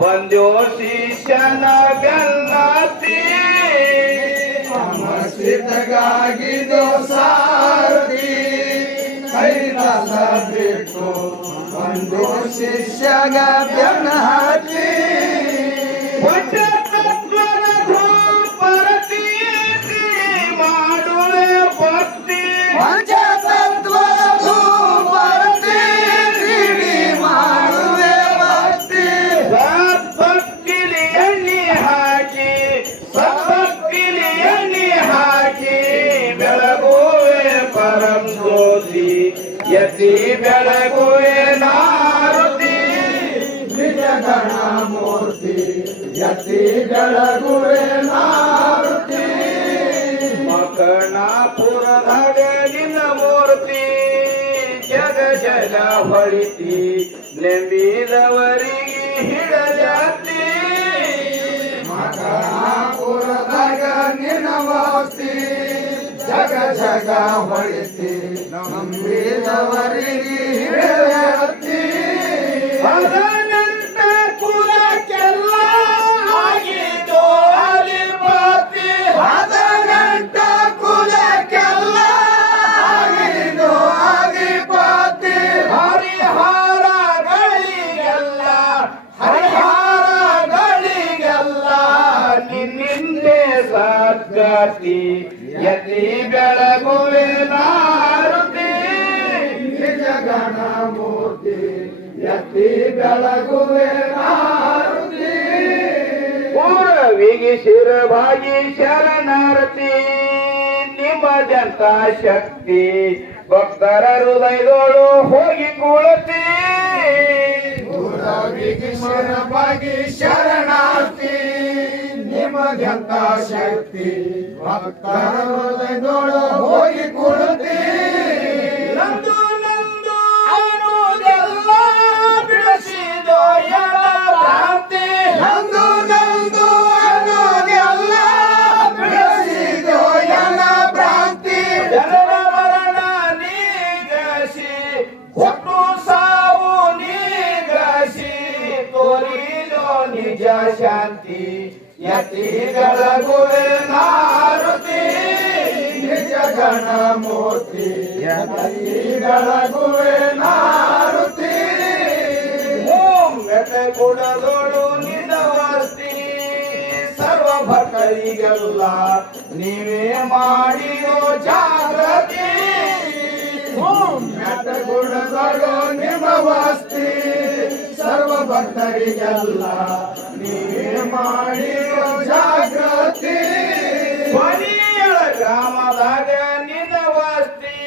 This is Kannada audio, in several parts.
ಬಂದ್ಯೋ ಶಿಷ್ಯನ ಗಲ್ಲತಿ ಸಿದ್ಧಗಾಗಿದೋ ಸಾರಥಿ ಕೈಲಾಸ ಬಿಟ್ಟು ಒಂದು ಶಿಷ್ಯಗ ಬೆನ್ನ ಹಾಕಿ ಯತಿ ಬೆಳಗುವೆ ನಾರತಿ ನಿಜ ಗಣ ಮೂರ್ತಿ ಯತಿ ಬೆಳಗುವೆ ಮಾರುತಿ ಮಕಣಾಪುರದಾಗ ನಿನ್ನ ಮೂರ್ತಿ, ಜಗ ಜಗ ಹೊಳಿತಿ ನೆಂಬಿದವರಿಗೆ ಹಿಡಜಾತಿ ಮಕರಾಪುರದಾಗ ನಿನ್ನ ವಾಸ್ತಿ ಜಗ ಜಗ ಹೊಳಿತಿ. ನಂಬಿದವರಿಗೆ ಹಿಡಿಯತ್ತಿ ಸದ್ಗತಿ ಯತಿ ಬೆಳಗುವೆ ನಾರುತಿ ಮೂರ್ತಿ ಯತಿ ಬೆಳಗುವೆ ಮಾರುತಿ ಪೂರ್ವಿಗೆ ಶಿರಭಾಗಿ ಶರಣಾರತಿ. ನಿಮ್ಮದಂತ ಶಕ್ತಿ ಭಕ್ತರ ಹೃದಯದೋಳು ಹೋಗಿ ಕುಳತಿ. ಪೂರ್ವಿಗೆ ಶರಣಾಗಿ ಶರಣಾರ್ಥಿ ನಿಮಗಂತ ಶಕ್ತಿ ಭಕ್ತರ ಹೋಗಿ ಕೊಡುತ್ತಿ. ಯತಿಗಳ ಗುವೆ ನಾರುತಿ ನಿಜ ಗಣ ಮೂರ್ತಿ ಯತಿಗಳಗುವೆ ನಾರುತಿ ಓಂ ಕುಡದೋಡು ನಿನವಸ್ತಿ ಸರ್ವ ಭಕ್ತರಿಗೆಲ್ಲ ನೀವೇ ಮಾಡಿಯೋ ಜಾಗೃತಿ ಗುಣಗಳು ನಿಮ್ಮ ವಾಸ್ತಿ ಸರ್ವ ಭಕ್ತರಿಗೆಲ್ಲ ಮಾಡಿರೋ ಜಾಗೃತಿ ಮನಿಯಳ ಗ್ರಾಮದಾಗ ನಿನ್ನ ವಸ್ತಿ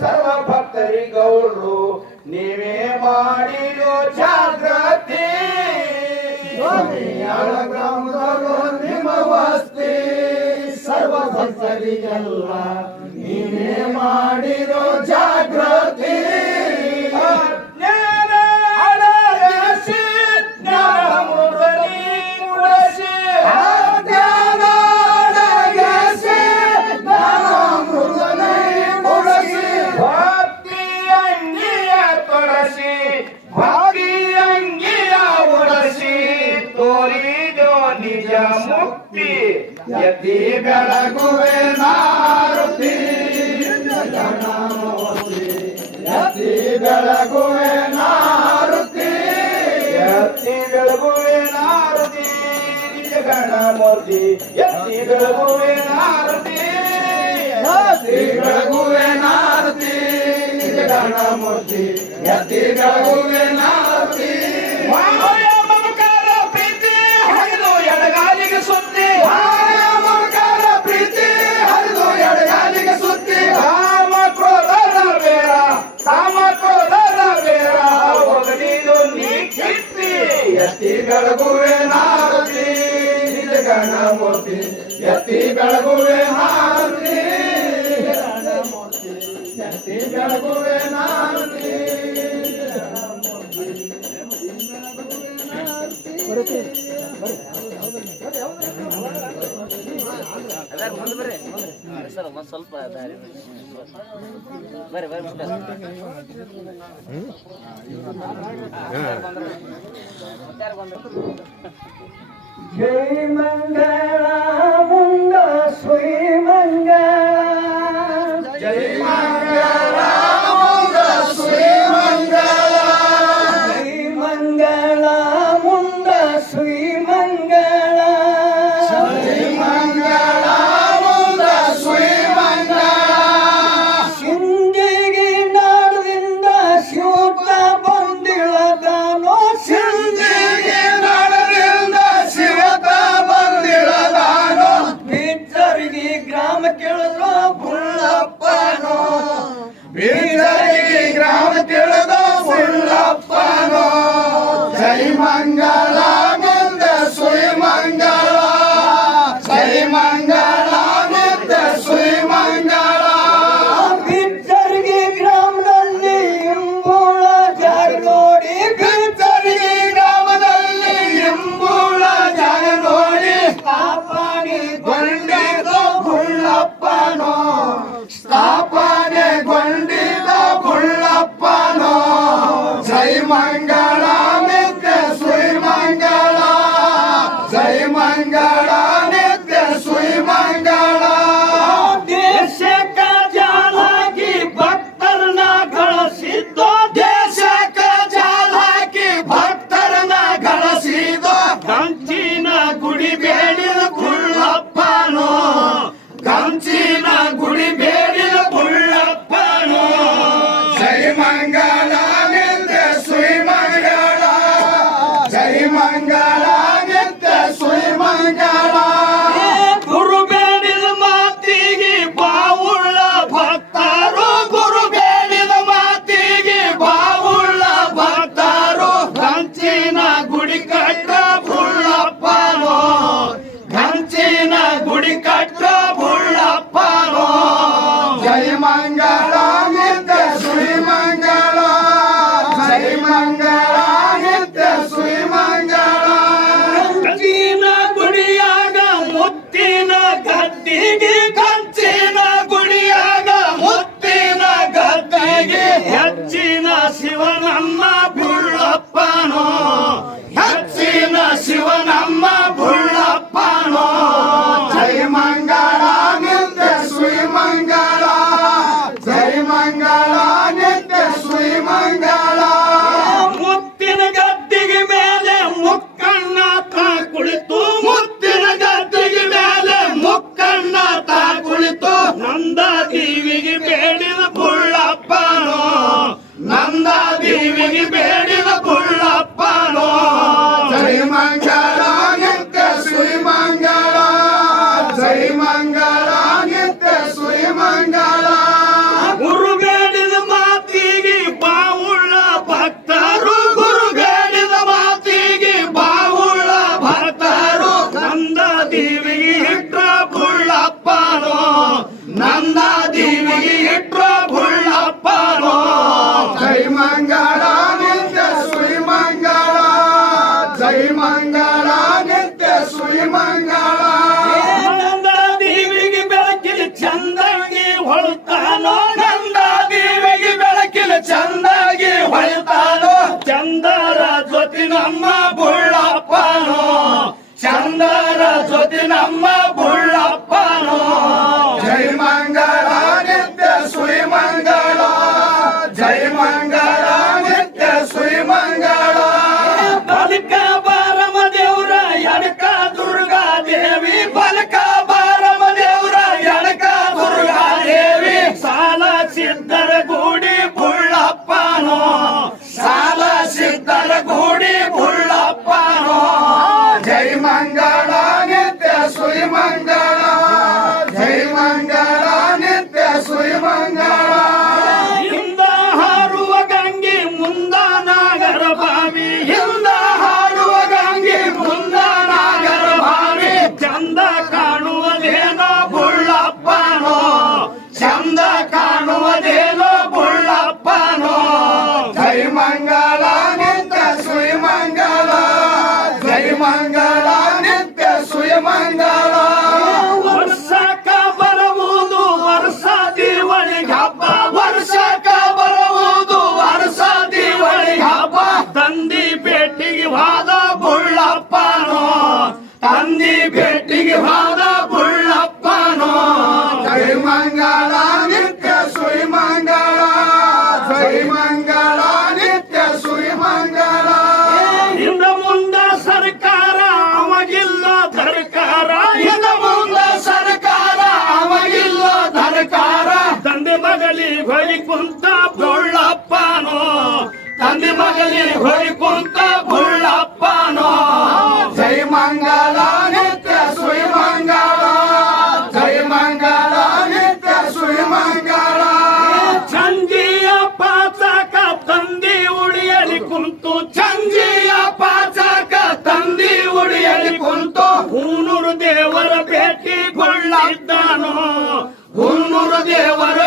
ಸರ್ವ ಭಕ್ತರಿಗೌರು ನೀವೇ ಮಾಡಿರೋ ಜಾಗೃತಿ ಸ್ವಾಮಿಯಾಳ ಗ್ರಾಮದಲ್ಲೂ ನಿಮ್ಮ ವಾಸ್ತಿ ಸರ್ವ ಭಕ್ತರಿಗೆಲ್ಲ ನೀವೇ ಮಾಡಿರೋ ಜಾಗೃತಿ ಮೂರ್ತಿ ಯತಿ ಬೆಳಗುವೆ ನಾರದಿ ಯತಿ ಬೆಳಗುವೆ ನಾರುತಿ ನಿಜ ಗಣ ಮೂರ್ತಿ ಯತಿ ಬೆಳಗುವೆ ನಾರುತಿ. ಮಾಯ ಮಮಕಾರ ಪ್ರೀತಿ, ಹರಿದು ಎಡಗಾಲಿಗೆ ಸುತ್ತಿ. ಪ್ರೀತಿ ಎಡಗಾಲಿಗೆ ಸುತ್ತಿ. ಕಾಮ ಕಾಮ ಕಿತ್ತಿ ಸರ್ ಒಂದು ಸ್ವಲ್ಪ ದಾರಿ ಬರ್ರಿ ಬರ್ರಿ ಬಂದ್ರೆ ಜೈ ಮಂಗಳ かできか ಮಂಗಳ. ನಂದ ದೇವಿಗೆ ಬೆಳಕಿನ ಚಂದಾಗಿ ಹೊಳ್ತಾನೋ? ನಂದ ದೇವಿಗೆ ಬೆಳಕಿನ ಚಂದಾಗಿ ಹೊಳ್ತಾನೋ? ಚಂದರ ಜ್ಯೋತಿ ನಮ್ಮ ಈ ಬೆಟ್ಟಿಗೆ ಹೋದ ಬುಳ್ಳಪ್ಪನೋ. ಜೈ ಮಂಗಳ ನಿತ್ಯ ಸುಯಿ ಮಂಗಳ ಜೈ ಮಂಗಳ ನಿತ್ಯ ಸುಯಿ ಮಂಗಳ ಇನ್ನ ಮುಂದ ಸರ್ಕಾರ ಅವಾಗಿಲ್ಲ ಧರ್ಕಾರ. ಇನ್ನ ಮುಂದ ಸರ್ಕಾರ ಅವಾಗಿಲ್ಲ ಧರ್ಕಾರ. ತಂದೆ ಮಗಲಿ ಹೊಳಿ ಕುಂತ ಬುಳ್ಳಪ್ಪನೋ. ತಂದೆ ಮಗಲಿ ಹೊಳಿ ಕುಂತ ಭೇಟಿಗೊಳ್ಳಿದ್ದಾನೋ ಹೂನೂರು ದೇವರ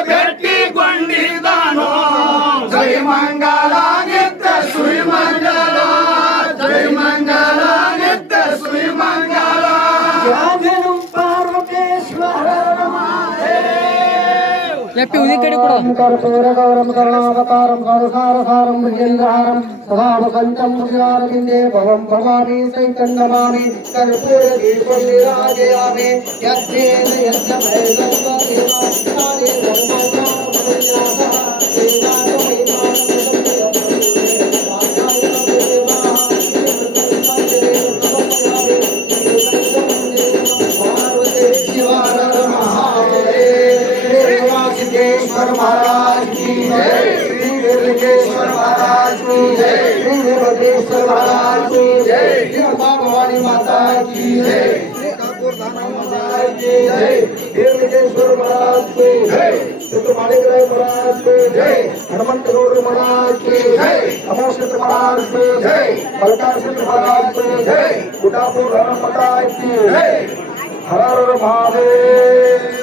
ಈ ಕಡೆ ಕೊಡು ಕರ್ಪೂರಗೌರಂ ಕರ್ಣಾವತಾರಂ ಕರುಸಾರಸಾರಂ ಮೃಗೇಂದ್ರಹಾರಂ ಸದಾವಸಂತಂ ಮುಗಿರಾರವಿಂದೇ ಭವಂ सिद्धेश्वर महाराज की जय वीरकेश्वर महाराज की जय महाराज की जय उमा भवानी माता की जय महाराज की जय वीरकेश्वर महाराज महाराज की जय हनुमंत महाराज अमोक्षित महाराज की महाराज महादेव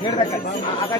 आका